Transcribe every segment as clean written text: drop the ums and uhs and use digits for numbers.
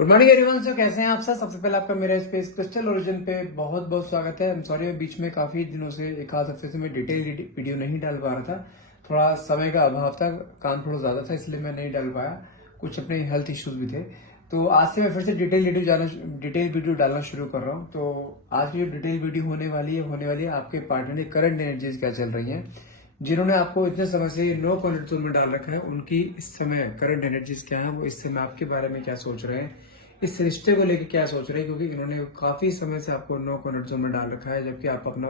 Good morning everyone. सो कैसे हैं आप सब? सबसे पहले आपका मेरा स्पेस क्रिस्टल ओरिजिन पे बहुत बहुत स्वागत है। सॉरी, मैं बीच में काफी दिनों से एक आध हफ्ते से मैं डिटेल वीडियो नहीं डाल पा रहा था। थोड़ा समय का अभाव था, काम थोड़ा ज्यादा था, इसलिए मैं नहीं डाल पाया। कुछ अपने हेल्थ इश्यूज भी थे। तो आज से मैं फिर से डिटेल वीडियो डालना शुरू कर रहा हूँ। तो आज की जो डिटेल वीडियो होने वाली है आपके पार्टनर की करंट एनर्जीज क्या चल रही है। जिन्होंने आपको इतने समय से नो कॉन्टेक्ट जोन में डाल रखा है, उनकी इस समय करंट एनर्जीज क्या है, वो इस समय आपके बारे में क्या सोच रहे हैं, इस रिश्ते को लेकर क्या सोच रहे हैं। क्योंकि इन्होंने काफी समय से आपको नो कॉन्टेक्ट जोन में डाल रखा है, जबकि आप अपना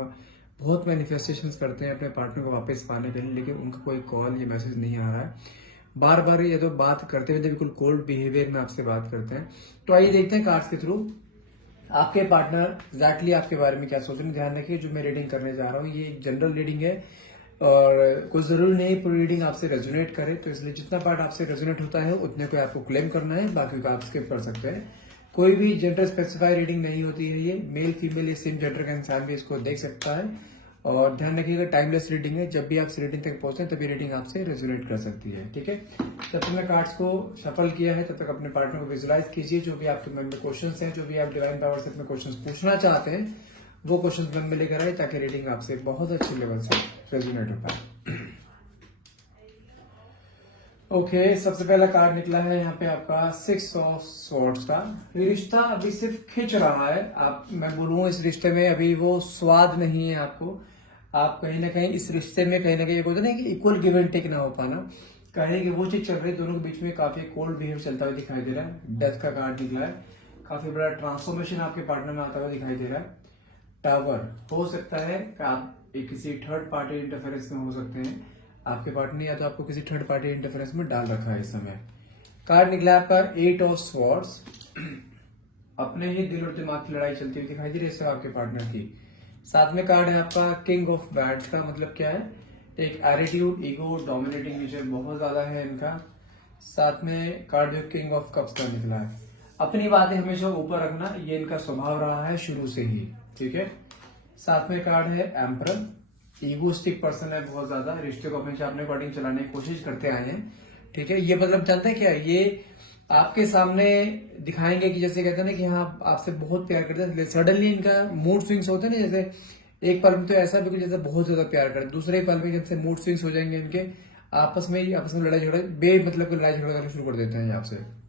बहुत मैनिफेस्टेशन करते हैं अपने पार्टनर को वापस पाने के लिए, लेकिन उनका कोई कॉल या मैसेज नहीं आ रहा है। बार बार ये तो बात करते हुए बिल्कुल कोल्ड बिहेवियर में आपसे बात करते हैं। तो आइए देखते हैं कार्ड्स के थ्रू आपके पार्टनर एग्जैक्टली आपके बारे में क्या सोच रहे हैं। ध्यान रखिए, जो मैं रीडिंग करने जा रहा हूँ ये एक जनरल रीडिंग है और कोई जरूरी नहीं पूरी रीडिंग आपसे रेजोनेट करे। तो इसलिए जितना पार्ट आपसे रेजोनेट होता है उतने को आपको क्लेम करना है, बाकी को आप स्किप कर सकते हैं। कोई भी जेंडर स्पेसिफाई रीडिंग नहीं होती है। ये मेल फीमेल या सेम जेंडर का इंसान भी इसको देख सकता है। और ध्यान रखिएगा, टाइमलेस रीडिंग है। जब भी आप रीडिंग तक पहुंचे तभी रीडिंग आपसे रेजोनेट कर सकती है। ठीक है, जब तक मैं कार्ड्स को शफल किया है तब तक अपने पार्टनर को विजुलाइज कीजिए। जो भी आपके मन में क्वेश्चंस हैं, जो भी आप डिवाइन पावर से अपने क्वेश्चंस पूछना चाहते हैं, वो क्वेश्चंस मन में लेकर आए ताकि रीडिंग आपसे बहुत अच्छे लेवल से रेजोनेट हो पाए। ओके, सबसे पहला कार्ड निकला है यहाँ पे आपका 6 ऑफ स्वॉर्ड्स का। ये रिश्ता अभी सिर्फ खिंच रहा है। मैं बोलूँ इस रिश्ते में अभी वो स्वाद नहीं है आपको। आप कहीं ना कहीं इस रिश्ते में कहीं ना कहीं बोलते ना कि इक्वल गिव एंड टेक ना हो पाना, कहीं कि वो चीज चल रही है। दोनों के बीच में काफी कोल्ड बिहेव चलता हुआ दिखाई दे रहा है। डेथ का कार्ड निकला है। काफी बड़ा ट्रांसफॉर्मेशन आपके पार्टनर में आता हुआ दिखाई दे रहा है। टावर हो सकता है कि आप एक किसी थर्ड पार्टी इंटरफेरेंस में हो सकते हैं। आपके पार्टनर या तो आपको किसी थर्ड पार्टी इंटरफेरेंस में डाल रखा है इस समय। कार्ड निकला आपका 8 ऑफ स्वॉर्ड्स। अपने ही दिल और दिमाग की लड़ाई चलती हुई दिखाई दे रही है आपके पार्टनर की। साथ में कार्ड है आपका किंग ऑफ बैट्स का। मतलब क्या है, एक एटीट्यूड, ईगो, डोमिनेटिंग नेचर बहुत ज्यादा है इनका। साथ में कार्ड जो किंग ऑफ कप्स का निकला है, अपनी बातें हमेशा ऊपर रखना, ये इनका स्वभाव रहा है शुरू से ही। ठीक है, साथ में कार्ड है एम्परर। ईगोस्टिक पर्सन है बहुत ज्यादा, रिश्ते को हमेशा अपने अकॉर्डिंग चलाने की कोशिश करते आए हैं। ठीक है, ये मतलब जानते हैं क्या, ये आपके सामने दिखाएंगे कि जैसे कहते हैं ना कि हाँ आपसे बहुत प्यार करते हैं। सडनली इनका मूड स्विंग्स होते हैं ना, जैसे एक पल में तो ऐसा भी जैसे बहुत ज्यादा प्यार करते हैं, दूसरे पल में जब से मूड स्विंग्स हो जाएंगे इनके, आपस में लड़ाई झगड़ा मतलब लड़ाई झगड़ा करना शुरू कर देते हैं आपसे।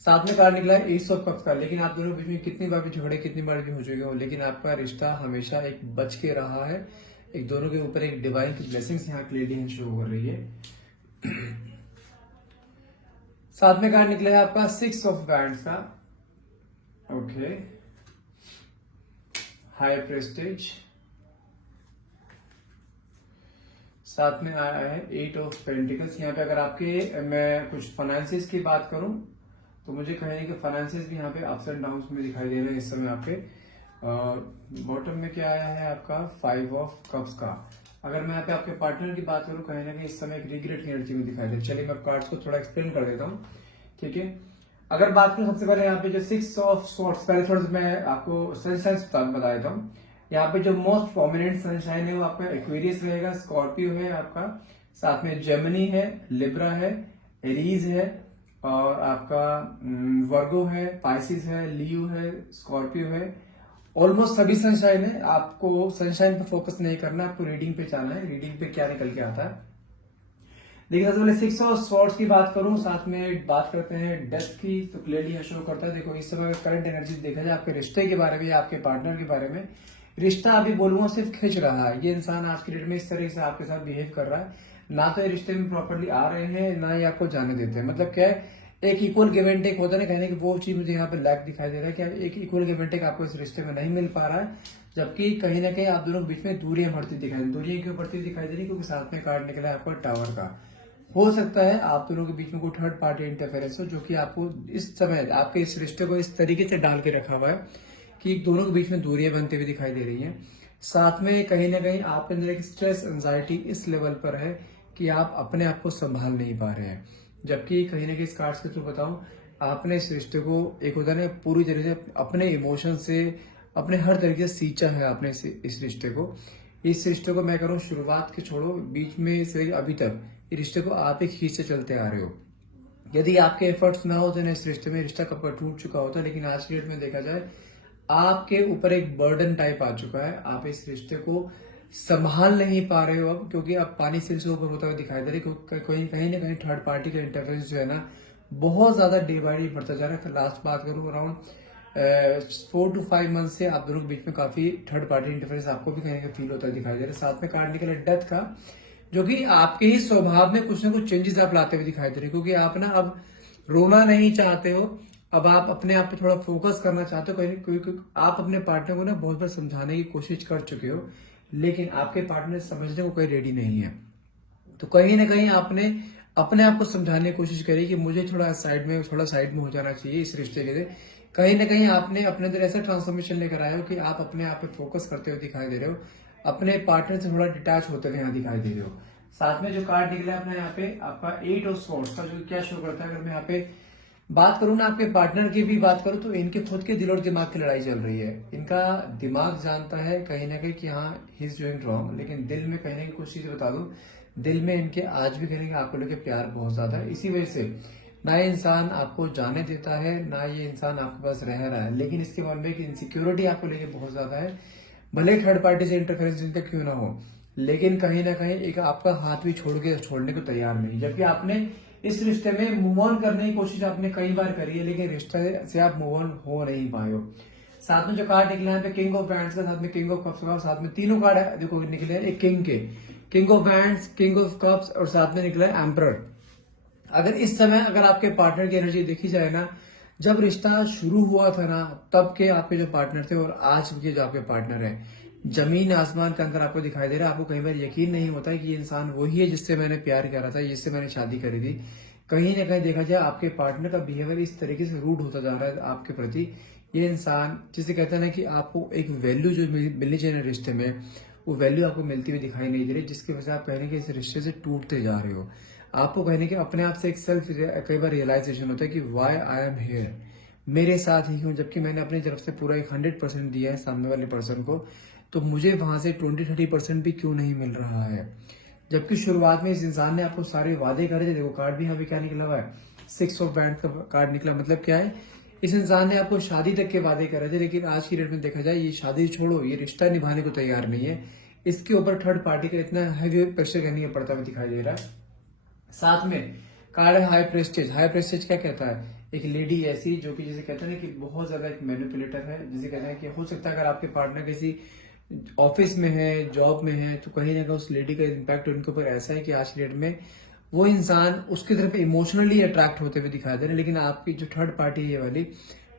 साथ में कार्ड निकला है 8 ऑफ कप्स का। लेकिन आप दोनों के बीच में कितनी बार भी झगड़े, कितनी बार भी हो चुके हो, लेकिन आपका रिश्ता हमेशा एक बच के रहा है। एक दोनों के ऊपर एक डिवाइन की ब्लेसिंग्स यहाँ क्लियरली शो हो रही है। साथ में कार्ड निकला है आपका 6 ऑफ बैंड्स का। Okay, high prestige. साथ में आया है 8 ऑफ पेंटिकल्स। यहाँ पे अगर आपके मैं कुछ फाइनेंसिस की बात करूं तो मुझे कहें कि फाइनेंसिस भी यहाँ पे अप्स एंड डाउन में दिखाई दे रहे हैं इस समय आपके। बॉटम में क्या आया है आपका 5 ऑफ कप्स का। अगर मैं यहाँ पे आपके पार्टनर की बात करूं, कहीं ना कहीं इस समय एक रिग्रेट की एनर्जी में दिखाई दे। चलिए मैं कार्ड्स को थोड़ा एक्सप्लेन कर देता हूँ। ठीक है, अगर बात करूं सबसे पहले यहाँ पे जो 6 ऑफ स्वॉर्ड्स, पहले थोड़ा सा मैं आपको सनशाइन बता देता हूँ। यहाँ पे जो मोस्ट प्रोमिनेंट सनशाइन है वो आपका एक्वेरियस रहेगा, स्कॉर्पियो है आपका, साथ में जेमिनी है, लिब्रा है, एरीज है, और आपका वर्गो है, पाइसिस है, लियो है, स्कॉर्पियो है। ऑलमोस्ट सभी सनशाइन है। आपको सनशाइन पे फोकस नहीं करना, आपको रीडिंग पे जाना है, रीडिंग पे क्या निकल के आता है। देखिए सबसे पहले 6 ऑफ स्वॉर्ड्स की बात करूं, साथ में बात करते हैं डेथ की, तो क्लियरली शो करता है। देखो इस समय करंट एनर्जी देखा जाए आपके रिश्ते के बारे में, आपके पार्टनर के बारे में, रिश्ता अभी बोलूंगा सिर्फ खिंच रहा है। ये इंसान आज की डेट में इस तरह से आपके साथ बिहेव कर रहा है, ना तो ये रिश्ते में प्रॉपरली आ रहे हैं, ना ही आपको जाने देते हैं। मतलब क्या है, एक इक्वल गिव एंड टेक होता है ना, कहने की वो चीज मुझे यहाँ पे लैक दिखाई दे रहा है कि एक इक्वल गिव एंड टेक आपको इस रिश्ते में नहीं मिल पा रहा है। जबकि कहीं ना कहीं आप दोनों के बीच में दूरियां बढ़ती दिखाई दे रही। दूरियां क्यों बढ़ती दिखाई दे रही, क्योंकि साथ में कार्ड निकला है आपका टावर का। हो सकता है आप दोनों के बीच में कोई थर्ड पार्टी इंटरफेरेंस हो, जो कि आपको इस समय आपके इस रिश्ते को इस तरीके से डाल के रखा हुआ है कि दोनों के बीच में दूरियां बनती हुई दिखाई दे रही हैं। साथ में कहीं ना कहीं आपके अंदर एक स्ट्रेस एंजाइटी इस लेवल पर है कि आप अपने आप को संभाल नहीं पा रहे हैं। जबकि कहीं ना कहीं इस कार्ड्स के थ्रू बताऊं, आपने इस रिश्ते को एक होता है पूरी तरह से अपने इमोशन से, अपने हर तरीके से सींचा है आपने इस रिश्ते को। इस रिश्ते को मैं करूं शुरुआत के छोड़ो, बीच में से अभी तक इस रिश्ते को आप एक खींच से चलते आ रहे हो। यदि आपके एफर्ट्स ना हो तो इस रिश्ते में रिश्ता कब का टूट चुका होता है। लेकिन आज की डेट में देखा जाए आपके ऊपर एक बर्डन टाइप आ चुका है, आप इस रिश्ते को संभाल नहीं पा रहे हो अब, क्योंकि आप पानी सिर से ऊपर होता हुआ दिखाई दे रहे, क्योंकि कहीं ना कहीं थर्ड पार्टी का इंटरफेरेंस जो है ना बहुत ज्यादा डे बाई डे बढ़ता जा रहा है। लास्ट बात करूं अराउंड 4 to 5 मंथ से आप दोनों के बीच में काफी थर्ड पार्टी इंटरफेरेंस आपको भी कहीं फील होता दिखाई दे रहा है। साथ में कार्ड निकला डेथ का, जो कि आपके ही स्वभाव में कुछ ना कुछ चेंजेस आप लाते हुए दिखाई दे रहे, क्योंकि आप ना अब रोना नहीं चाहते हो, अब आप अपने आप पे थोड़ा फोकस करना चाहते हो। क्योंकि आप अपने पार्टनर को ना बहुत बार समझाने की कोशिश कर चुके हो, लेकिन आपके पार्टनर समझने को कोई रेडी नहीं है। तो कहीं ना कहीं आपने अपने आप को समझाने की कोशिश करी कि मुझे थोड़ा साइड में हो जाना चाहिए इस रिश्ते के लिए। कहीं ना कहीं आपने अपने अंदर ऐसा ट्रांसफॉर्मेशन लेकर आए हो कि आप अपने आप पे फोकस करते हुए दिखाई दे रहे हो, अपने पार्टनर से थोड़ा डिटैच होते हुए यहाँ दिखाई दे रहे हो। साथ में जो कार्ड निकला है अपना यहाँ पे आपका 8 ऑफ स्वॉर्ड्स का, जो क्या शो करता है, अगर मैं यहाँ पे बात करूं ना आपके पार्टनर की भी बात करूं तो इनके खुद के दिल और दिमाग की लड़ाई चल रही है। इनका दिमाग जानता है कहीं ना कहीं कि हाँ ही इज डूइंग रॉन्ग, लेकिन दिल में कहीं ना कहीं कुछ चीज बता दूं, दिल में इनके आज भी कहीं आपको लेके प्यार बहुत ज्यादा है। इसी वजह से ना ये इंसान आपको जाने देता है, ना ये इंसान आपके पास रह रहा है, लेकिन इसके मन में एक इनसिक्योरिटी आपको लेके बहुत ज्यादा है। भले थर्ड पार्टी से इंटरफेरेंस इनका क्यों ना हो, लेकिन कहीं ना कहीं एक आपका हाथ भी छोड़ने को तैयार नहीं। जबकि आपने इस रिश्ते में मूव ऑन करने की कोशिश आपने कई बार करी है, लेकिन रिश्ते से आप मूव ऑन हो नहीं पाए हो। साथ में जो कार्ड निकला है किंग ऑफ वैंड्स का, साथ में किंग ऑफ कप्स का, साथ में तीनों कार्ड देखो निकले हैं एक किंग के, king of wands, king of cups और साथ में निकला है एम्परर। अगर इस समय अगर आपके पार्टनर की एनर्जी देखी जाए ना, जब रिश्ता शुरू हुआ था ना तब के आपके जो पार्टनर थे और आज के जो आपके पार्टनर है, जमीन आसमान का अंतर आपको दिखाई दे रहा है। आपको कई बार यकीन नहीं होता है कि ये इंसान वही है जिससे मैंने प्यार करा था, जिससे मैंने शादी करी थी। कहीं ना कहीं देखा जाए आपके पार्टनर का बिहेवियर इस तरीके से रूड होता जा रहा है आपके प्रति। ये इंसान जिसे कहते हैं ना कि आपको एक वैल्यू जो मिलनी चाहिए रिश्ते में, वो वैल्यू आपको मिलती हुई दिखाई नहीं दे रही, जिसकी वजह से आप कहने के इस रिश्ते से टूटते जा रहे हो। आपको कहने के अपने आप से एक सेल्फ कई बार रियलाइजेशन होता है कि वाई आई एम हेयर, मेरे साथ ही क्यों, जबकि मैंने अपनी तरफ से पूरा एक 100% दिया है सामने वाले पर्सन को, तो मुझे वहां से 20-30% भी क्यों नहीं मिल रहा है। जबकि शुरुआत में इस इंसान ने आपको सारे वादे करे थे। देखो कार्ड भी यहाँ पे क्या निकला हुआ है, 6 ऑफ वैंड्स का कार्ड निकला। मतलब क्या है, इस इंसान ने आपको शादी तक के वादे करे थे, लेकिन आज की डेट में देखा जाए ये शादी छोड़ो, ये रिश्ता निभाने को तैयार नहीं है। इसके ऊपर थर्ड पार्टी का इतना हैवी प्रेशर कहने का पड़ता हुआ दिखाई दे रहा है। साथ में कार्ड है हाई प्रेस्टेज। हाई प्रेस्टेज क्या कहता है, एक लेडी ऐसी जो कि जिसे कहते हैं ना कि बहुत ज्यादा एक मैनिपुलेटर है, जिसे कहते हैं कि हो सकता है अगर आपके पार्टनर किसी ऑफिस में है, जॉब में है, तो कहीं ना कहीं उस लेडी का इम्पैक्ट उनके ऊपर ऐसा है कि आज की डेट में वो इंसान उसकी तरफ इमोशनली अट्रैक्ट होते हुए दिखाई दे रहे हैं। लेकिन आपकी जो थर्ड पार्टी है ये वाली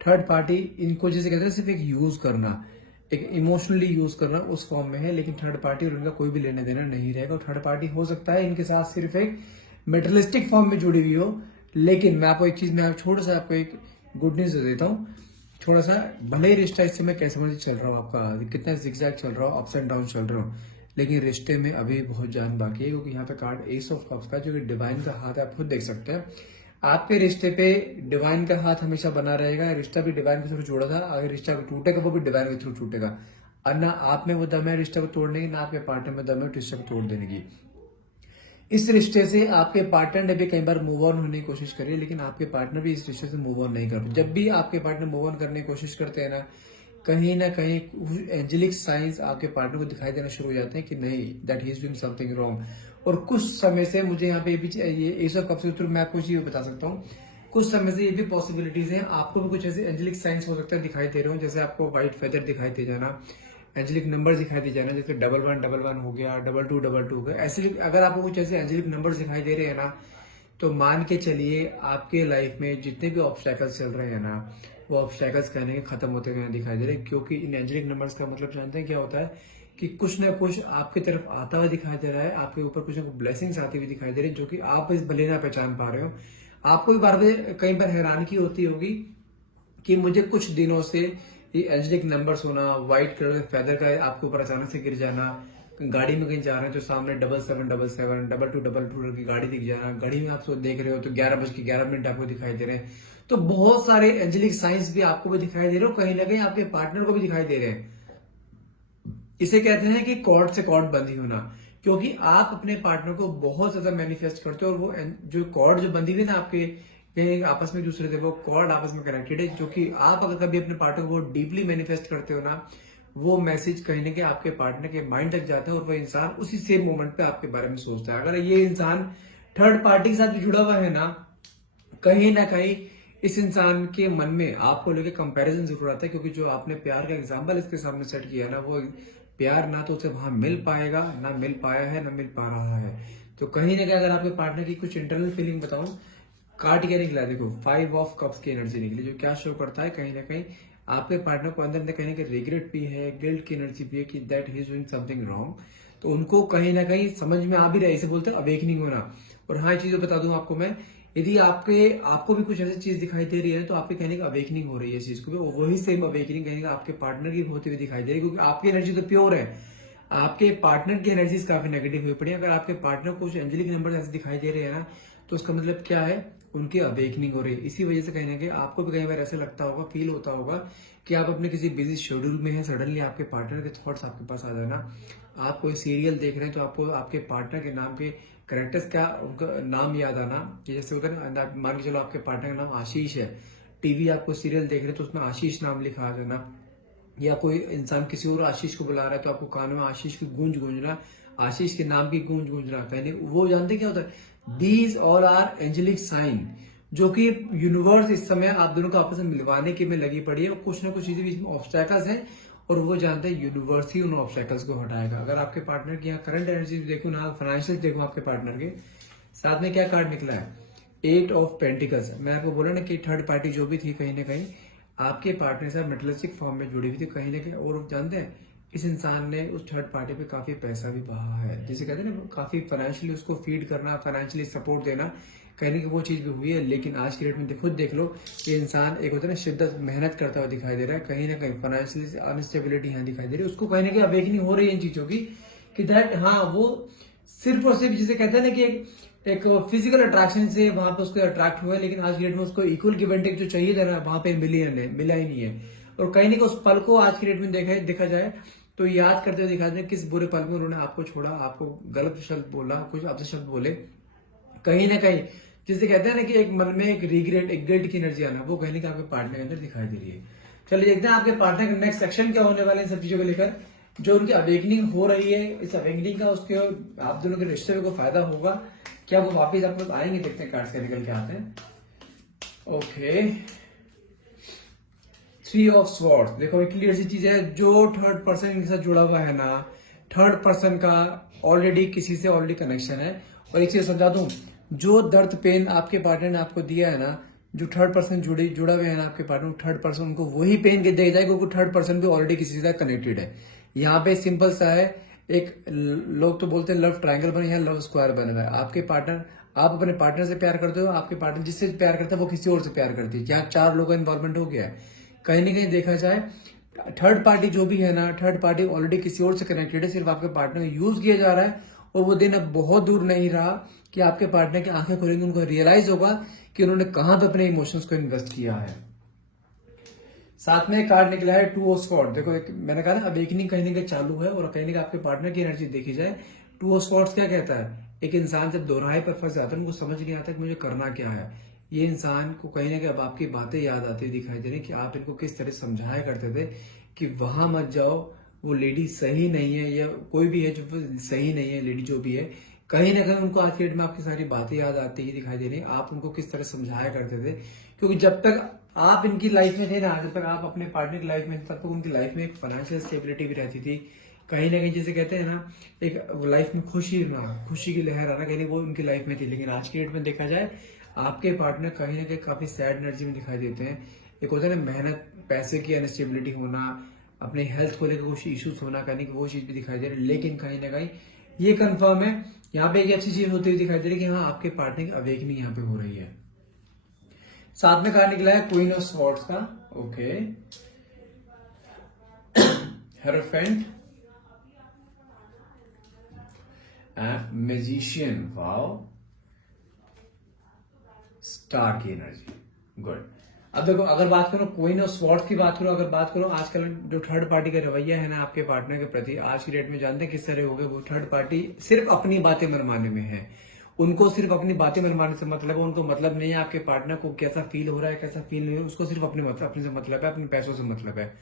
थर्ड पार्टी, इनको जैसे कहते हैं सिर्फ एक यूज करना, एक इमोशनली यूज करना उस फॉर्म में है, लेकिन थर्ड पार्टी और उनका कोई भी लेना देना नहीं रहेगा। थर्ड पार्टी हो सकता है इनके साथ सिर्फ एक मेटलिस्टिक फॉर्म में जुड़ी हुई हो, लेकिन मैं आपको एक चीज, मैं छोटा सा आपको एक गुड न्यूज दे देता हूँ। थोड़ा सा भले ही रिश्ता इस समय कैसे मर्जी चल रहा हो, आपका कितना जिगजैग चल रहा हो, अप्स एंड डाउन चल रहा हो, लेकिन रिश्ते में अभी बहुत जान बाकी है। क्योंकि यहाँ पे कार्ड एस ऑफ कप्स का, जो कि डिवाइन का हाथ है, आप खुद देख सकते हैं। आपके रिश्ते पे डिवाइन का हाथ हमेशा बना रहेगा। रिश्ता भी डिवाइन के थ्रू जुड़ा था, अगर रिश्ता टूटेगा वो भी डिवाइन के थ्रू टूटेगा। और ना आप में वो दम है रिश्ते को तोड़ने की, ना आपके पार्टनर में दम है रिश्ते को तोड़ देने की। इस रिश्ते से आपके पार्टनर ने भी कई बार मूव ऑन होने की कोशिश करी है, लेकिन आपके पार्टनर भी इस रिश्ते से मूव ऑन नहीं करते। जब भी आपके पार्टनर मूव ऑन करने की कोशिश करते हैं ना कहीं एंजेलिक साइंस आपके पार्टनर को दिखाई देना शुरू हो जाते हैं कि नहीं, that he is doing something wrong. और कुछ समय से मुझे यहाँ पे ये एस ऑफ कप्स के थ्रू मैं आपको ये बता सकता हूँ, कुछ समय से ये भी पॉसिबिलिटीज हैं आपको भी कुछ ऐसे एंजेलिक साइंस हो सकता है दिखाई दे रहे हो। जैसे आपको व्हाइट फेदर दिखाई दे जाना, एंजेलिक नंबर दिखाई दे जाना, जैसे 1111 हो गया, 2222 हो गया। ऐसे अगर आपको कुछ ऐसे एंजेलिक नंबर दिखाई दे रहे हैं ना, तो मान के चलिए आपके लाइफ में जितने भी ऑब्स्टैकल्स चल रहे हैं ना, वो ऑब्स्टैकल्स कहने के खत्म होते हुए दिखाई दे रहे हैं। क्योंकि इन एंजेलिक नंबर्स का मतलब जानते हैं क्या होता है, कि कुछ ना कुछ आपकी तरफ आता हुआ दिखाई दे रहा है, आपके ऊपर कुछ ना कुछ ब्लेसिंग्स आती हुई दिखाई दे रही है, जो कि आप इस भले ना पहचान पा रहे हो। आपको कई बार हैरानगी होती होगी कि मुझे कुछ दिनों से ये एंजेलिक नंबर्स होना, व्हाइट कलर फेदर का आपके ऊपर अचानक से गिर जाना, गाड़ी में कहीं जा रहे हैं तो सामने 7777 2222 की गाड़ी दिख जाना, घड़ी में आप देख रहे हो तो 11:11 आपको दिखाई दे रहे हैं। तो बहुत सारे एंजेलिक साइंस भी आपको भी दिखाई दे रहे हो, कहीं ना कहीं आपके पार्टनर को भी दिखाई दे रहे हैं। इसे कहते हैं कि कॉर्ड से कॉर्ड बंधी होना, क्योंकि आप अपने पार्टनर को बहुत ज्यादा मैनिफेस्ट करते हो, और वो जो कॉर्ड जो बंधी हुई ना आपके कहीं आपस में दूसरे से वो कॉर्ड आपस में कनेक्टेड है, जो कि आप अगर कभी अपने पार्टनर को डीपली मैनिफेस्ट करते हो ना, वो मैसेज कहीं ना कहीं आपके पार्टनर के माइंड तक जाता है और वो इंसान उसी सेम मोमेंट पे आपके बारे में सोचता है। अगर ये इंसान थर्ड पार्टी के साथ भी जुड़ा हुआ है ना कहीं इस इंसान के मन में आपको लेके कंपैरिजन जरूर आता है, क्योंकि जो आपने प्यार का एग्जाम्पल इसके सामने सेट किया है ना, वो प्यार ना तो उसे वहां मिल पाएगा, ना मिल पाया है, ना मिल पा रहा है। तो कहीं ना कहीं अगर आपके पार्टनर की कुछ इंटरनल फीलिंग बताऊं, कार्ड क्या निकला देखो, 5 ऑफ कप्स की एनर्जी निकली, जो क्या शो करता है कहीं ना कहीं आपके पार्टनर को अंदर कहीं ना कहीं रिग्रेट भी है, गिल्ट की एनर्जी भी है कि that he is doing something wrong. तो उनको कहीं ना कहीं समझ में आ भी रहा है, इसे बोलते हैं अवेकनिंग होना। और हाँ, ये चीज बता दूं आपको मैं, यदि आपको भी कुछ ऐसी चीज दिखाई दे रही है तो आपके कहने का अवेकनिंग हो रही है इस चीज को भी, और वही सेम अवेकनिंग कहने का आपके पार्टनर की होती हुई दिखाई दे रही है, क्योंकि आपकी एनर्जी तो प्योर है, आपके पार्टनर की एनर्जीज काफी नेगेटिव हुई पड़ी है। अगर आपके पार्टनर को कुछ एंजेलिक नंबर ऐसे दिखाई दे रहे हैं ना, तो उसका मतलब क्या है, उनकी अवेकनिंग हो रही है। इसी वजह से कहीं ना कहीं आपको भी कई बार ऐसे लगता होगा, फील होता होगा कि आप अपने किसी बिजी शेड्यूल में हैं, सडनली आपके पार्टनर के थॉट्स आपके पास आ जाए ना, आप कोई सीरियल देख रहे हैं तो आपको आपके पार्टनर के नाम के करेक्टर्स का उनका नाम याद आना, कि जैसे होता है ना, मान के चलो आपके पार्टनर का नाम आशीष है, टीवी आपको सीरियल देख रहे हैं तो उसमें आशीष नाम लिखा आ जाना, या कोई इंसान किसी और आशीष को बुला रहा है तो आपको कान में आशीष की गूंज गूंजना, आशीष के नाम की गूंज गूंजना, कहने वो जानते क्या होता है, these all are angelic sign, जो कि यूनिवर्स इस समय आप दोनों को आपस में मिलवाने के में लगी पड़ी है, और कुछ ना कुछ चीजें बीच में ऑब्स्टैकल्स हैं, और वो जानते हैं यूनिवर्स ही उन ऑब्स्टैकल्स को हटाएगा। अगर आपके पार्टनर की यहाँ करंट एनर्जी देखो ना, फाइनेंशियल देखो आपके पार्टनर के साथ में क्या कार्ड निकला है, 8 ऑफ पेंटिकल्स। मैं आपको बोला ना कि थर्ड पार्टी जो भी थी कहीं ना कहीं आपके पार्टनर से मेटलिस्टिक फॉर्म में जुड़ी हुई थी कहीं ना कहीं, और जानते हैं इस इंसान ने उस थर्ड पार्टी पे काफी पैसा भी बहा है, जिसे कहते हैं ना काफी फाइनेंशियली उसको फीड करना, फाइनेंशियली सपोर्ट देना, कहने की वो चीज भी हुई है। लेकिन आज की डेट में खुद देख लो, ये इंसान एक होता है ना शिद्दत मेहनत करता हुआ दिखाई दे रहा है, कहीं ना कहीं फाइनेंशियली अनस्टेबिलिटी यहाँ दिखाई दे रही है, उसको कहीं ना कहीं अवेकनिंग हो रही है इन चीजों की, कि दैट हाँ वो सिर्फ और सिर्फ जिसे कहते हैं ना कि एक फिजिकल अट्रैक्शन से वहां पे उसको अट्रैक्ट हुआ है, लेकिन आज की डेट में उसको इक्वल गिव एंड टेक जो चाहिए था ना, वहां पे मिला ही नहीं है। और कहीं ना कहीं उस पल को आज की डेट में देखा जाए तो याद करते हुए दिखा दें किस बुरे पल में उन्होंने आपको छोड़ा, आपको गलत शब्द बोला, कुछ आपसे शब्द बोले, कहीं ना कहीं जिसे कहते हैं ना कि एक मन में एक रिग्रेट, एक गिल्ट की एनर्जी आना, वो कहीं ना कहीं आपके पार्टनर के अंदर दिखाई दे रही है। चलिए देखते हैं आपके पार्टनर का नेक्स्ट सेक्शन क्या होने वाले इन सब चीजों को लेकर, जो उनकी अवेकनिंग हो रही है, इस अवेकनिंग का उसके आप दोनों के रिश्ते में को फायदा होगा क्या, वो वापिस आप लोग आएंगे, देखते हैं कार्ड्स के निकल के आते हैं। ओके, 3 ऑफ स्वॉर्ड्स, देखो एक क्लियर सी चीज है, जो थर्ड पर्सन के साथ जुड़ा हुआ है ना, थर्ड पर्सन का ऑलरेडी किसी से ऑलरेडी कनेक्शन है। और एक चीज समझा दूं, जो दर्द पेन आपके पार्टनर ने आपको दिया है ना, जो थर्ड पर्सन जुड़ा हुआ है ना आपके पार्टनर, थर्ड पर्सन उनको वही पेन के दे जाए, क्योंकि थर्ड पर्सन भी ऑलरेडी किसी से कनेक्टेड है। यहाँ पे सिंपल सा है, एक लोग तो बोलते हैं लव ट्रायंगल बने हैं, लव स्क्वायर बने हुआ है। आपके पार्टनर, आप अपने पार्टनर से प्यार करते हो, आपके पार्टनर जिससे प्यार करता है वो किसी और से प्यार करती है, यहाँ 4 लोगों का इन्वॉल्वमेंट हो गया है। कहीं ना कहीं देखा जाए थर्ड पार्टी जो भी है ना, थर्ड पार्टी ऑलरेडी किसी और से कनेक्टेड है, सिर्फ आपके पार्टनर यूज किया जा रहा है, और वो दिन अब बहुत दूर नहीं रहा कि आपके पार्टनर की आंखें खोलेंगे, उनको रियलाइज होगा कि उन्होंने कहां पे अपने इमोशंस को इन्वेस्ट किया है। साथ में कार्ड निकला है 2 ऑफ स्वॉर्ड्स, देखो मैंने कहा ना अवेकनिंग कहीं ना कहीं चालू है, और कहीं ना कहीं आपके पार्टनर की एनर्जी देखी जाए, 2 ऑफ स्वॉर्ड्स क्या कहता है, एक इंसान जब दोराहे पर फंस जाता है, उनको समझ नहीं आता कि मुझे करना क्या है। ये इंसान को कहीं ना कहीं अब आपकी बातें याद आती दिखाई दे रही कि आप इनको किस तरह समझाया करते थे कि वहां मत जाओ, वो लेडी सही नहीं है, या कोई भी है जो सही नहीं है, लेडी जो भी है, कहीं ना कहीं उनको आज के डेट में आपकी सारी बातें याद आती ही दिखाई दे रही। आप उनको किस तरह समझाया करते थे, क्योंकि जब तक आप इनकी लाइफ में थे ना, जब तक आप अपने पार्टनर की लाइफ में, तब तक उनकी लाइफ में एक फाइनेंशियल स्टेबिलिटी भी रहती थी, कहीं ना कहीं जैसे कहते हैं ना एक लाइफ में खुशी की लहर आना, कहीं वो उनकी लाइफ में थी। लेकिन आज की डेट में देखा जाए आपके पार्टनर कहीं ना कहीं काफी सैड एनर्जी में दिखाई देते हैं। एक होता है ना मेहनत, पैसे की अनस्टेबिलिटी होना, अपने हेल्थ को लेकर कुछ इश्यूज होना, कहीं वो चीज भी दिखाई दे रही है। लेकिन कहीं ना कहीं ये कंफर्म है, यहाँ पे एक अच्छी चीज होती हुई दिखाई दे रही है कि हाँ आपके पार्टनर की अवेकनिंग यहाँ पे हो रही है। साथ में कहा निकला है क्वीन ऑफ स्वॉर्ड्स का, okay, hierophant, magician, wow, star की एनर्जी, गुड। अब देखो अगर बात करो क्वीन ऑफ स्वॉर्ड्स की बात करो, अगर बात करो आजकल जो थर्ड पार्टी का रवैया है ना आपके पार्टनर के प्रति, आज की डेट में जानते हैं किस तरह हो गए, वो थर्ड पार्टी सिर्फ अपनी बातें मनवाने में है, उनको सिर्फ अपनी बातें मनवाने से मतलब है, उनको मतलब नहीं है आपके पार्टनर को कैसा फील हो रहा है, कैसा फील नहीं हो रहा है, उसको सिर्फ अपने से मतलब है, अपने पैसों से मतलब है।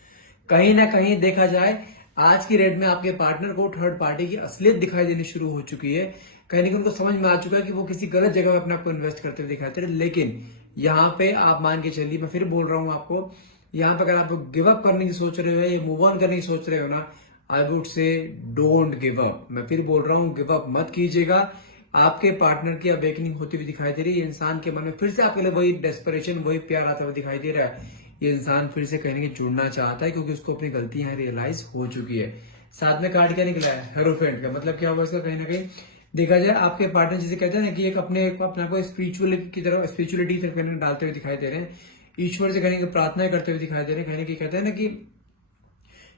कहीं ना कहीं देखा जाए आज की रेट में आपके पार्टनर को थर्ड पार्टी की असलियत दिखाई देनी शुरू हो चुकी है। कहीं ना कहीं उनको समझ में आ चुका है कि वो किसी गलत जगह में अपने आप को इन्वेस्ट करते हुए दिखाई दे रहे। लेकिन यहाँ पे आप मान के चलिए, मैं फिर बोल रहा हूँ आपको, यहाँ पे अगर आप गिव अप करने की सोच रहे हो या मूव ऑन करने की सोच रहे हो ना, I would say don't give up. मैं फिर बोल रहा हूँ, गिव अप मत कीजिएगा। आपके पार्टनर की अवेकनिंग होती हुई दिखाई दे रही है। इंसान के मन में फिर से आपके लिए वही डेस्परेशन, वही प्यार आता हुआ दिखाई दे रहा है। ये इंसान फिर से कहीं ना कहीं जुड़ना चाहता है क्योंकि उसको अपनी गलतियां रियलाइज हो चुकी है। साथ में कार्ड क्या निकला है, हेरोफेंट का। मतलब क्या होगा इसका, कहीं ना कहीं देखा जाए आपके पार्टनर जिसे कहते हैं ना कि एक अपने को स्पिरिचुअलिटी की तरफ डालते हुए दिखाई दे रहे हैं, ईश्वर से कहने की प्रार्थना करते हुए दिखाई दे रहे हैं। कहने की कहते हैं ना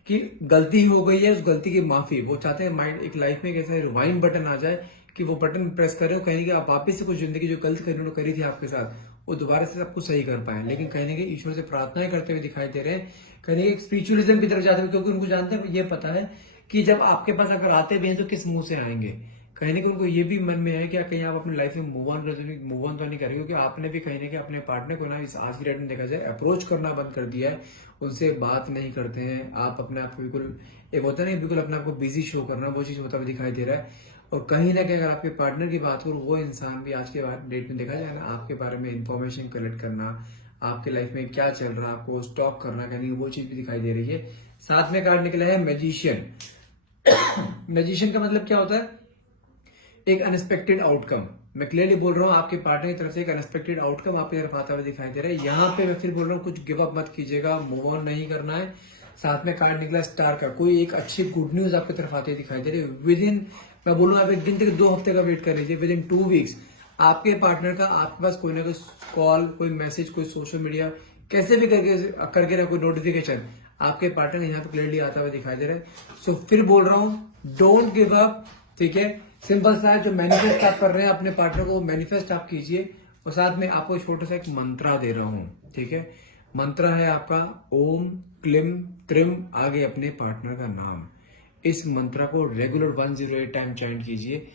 कि गलती हो गई है, उस गलती की माफी वो चाहते हैं। माइंड एक लाइफ में एक ऐसा रिवाइंड बटन आ जाए कि वो बटन प्रेस करे और कहीं कि आप वापस से कुछ जिंदगी जो गलत करी थी आपके साथ, वो दोबारा से सब कुछ सही कर पाए। लेकिन कहीं ना कहीं ईश्वर से प्रार्थनाएं करते हुए दिखाई दे रहे हैं, कहीं एक स्पिरिचुअलिज्म की तरफ जाते हुए, क्योंकि उनको जानते हैं, ये पता है कि जब आपके पास अगर आते भी हैं तो किस मुंह से आएंगे। कहीं ना कहीं उनको ये भी मन में है कि कहीं आप अपनी लाइफ में मूव ऑन तो नहीं करेंगे, क्योंकि आपने भी कहीं ना कहीं अपने पार्टनर को ना इस आज की डेट में देखा जाए अप्रोच करना बंद कर दिया है, उनसे बात नहीं करते हैं। आप अपने आप को बिल्कुल, एक होता नहीं बिल्कुल अपने आप को बिजी शो करना, वो चीज होता हुआ दिखाई दे रहा है। और कहीं ना कहीं अगर आपके पार्टनर की बात करूँ, वो इंसान भी आज के डेट में देखा जाए ना, आपके बारे में इंफॉर्मेशन कलेक्ट करना, आपके लाइफ में क्या चल रहा है आपको स्टॉक करना, कहीं वो चीज भी दिखाई दे रही है। साथ में कार्ड निकला है मैजिशियन। मैजिशियन का मतलब क्या होता है, एक अनएक्सपेक्टेड आउटकम। मैं क्लियरली बोल रहा हूँ, आपके पार्टनर की तरफ से एक अनएक्सपेक्टेड आउटकम आपकी तरफ आता हुआ दिखाई दे रहा है। यहाँ पे मैं फिर बोल रहा हूँ, कुछ गिव अप मत कीजिएगा, मूव ऑन नहीं करना है। साथ में कार्ड निकला स्टार का, कोई एक अच्छी गुड न्यूज आपकी तरफ आती दिखाई दे रही है। विद इन, मैं बोलूँ आप एक दिन तक 2 हफ्ते का वेट कर लीजिए, विद इन 2 वीक्स आपके पार्टनर का आपके पास कोई ना कोई कॉल, कोई मैसेज, कोई सोशल मीडिया, कैसे भी करके ना कोई नोटिफिकेशन आपके पार्टनर यहाँ पे क्लियरली आता हुआ दिखाई दे रहा है। सो फिर बोल रहा हूँ, डोंट गिव अप। ठीक है, सिंपल सा है, जो मैनिफेस्ट आप कर रहे हैं अपने पार्टनर को, मैनिफेस्ट आप कीजिए। और साथ में आपको छोटा सा एक मंत्रा दे रहा हूं। ठीक है, मंत्रा है आपका ओम क्लिम त्रिम, आगे अपने पार्टनर का नाम। इस मंत्रा को रेगुलर 108 टाइम चैंट कीजिए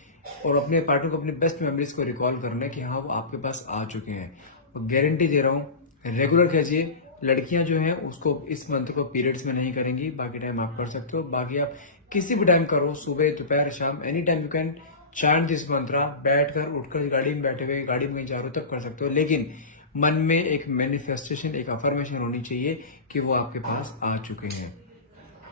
और अपने पार्टनर को अपने बेस्ट मेमोरीज को रिकॉल करना है कि हाँ वो आपके पास आ चुके हैं। और गारंटी दे रहा हूँ, रेगुलर कीजिए। लड़कियां जो हैं उसको इस मंत्र को पीरियड्स में नहीं करेंगी, बाकी टाइम आप कर सकते हो। बाकी आप किसी भी टाइम करो, सुबह दोपहर शाम, any time you can chant this mantra. बैठकर उठकर गाड़ी में बैठे हुए, गाड़ी में जा रहे हो तब कर सकते हो, लेकिन मन में एक मैनिफेस्टेशन, एक अफर्मेशन होनी चाहिए कि वो आपके पास आ चुके हैं।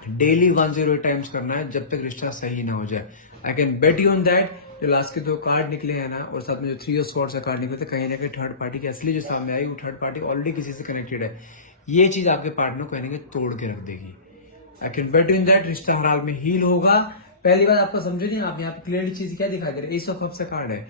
डेली 108 टाइम्स करना है जब तक रिश्ता सही ना हो जाए। I can bet you on that. जो लास्ट के 2 कार्ड निकले हैं ना, और साथ में जो 3 ऑफ स्वॉर्ड्स का कार्ड निकले थे, कहीं ना कहीं थर्ड पार्टी की असली जो सामने आई, वो थर्ड पार्टी ऑलरेडी किसी से कनेक्टेड है। ये चीज आपके पार्टनर को कहीं ना कहीं तोड़ के रख देगी। I can bet you in that, रिश्ता हर हाल में हील होगा। पहली बात आपको समझो नहीं, आप यहाँ पे क्लियरली चीज क्या दिखाई दे रही है, एस ऑफ कप्स का कार्ड है।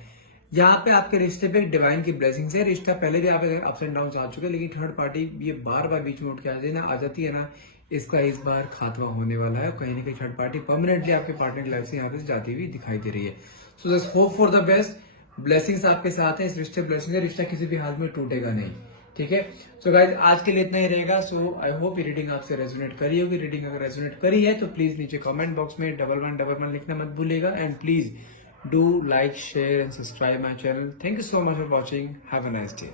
यहाँ पे आपके रिश्ते पे डिवाइन की ब्लेसिंग्स है। रिश्ता पहले भी आप अप्स एंड डाउन आ चुके हैं, लेकिन थर्ड पार्टी ये बार बार बीच में उठ के आ जाती है ना, इसका इस बार खात्मा होने वाला है। कहीं ना कहीं थर्ड पार्टी परमानेंटली आपके पार्टनर की लाइफ से यहाँ पे जाती हुई दिखाई दे रही है। So just hope for the best. Blessings आपके साथ है, इस रिश्ते ब्लेसिंग है, रिश्ता किसी भी हाल में टूटेगा नहीं। ठीक है, सो गाइज आज के लिए इतना ही रहेगा। सो आई होप ये रीडिंग आपसे रेजोनेट करी होगी। रीडिंग अगर रेजोनेट करी है तो प्लीज नीचे कमेंट बॉक्स में 1111 लिखना मत भूलिएगा। And please do like share and subscribe my channel. Thank you so much for watching. Have a nice day.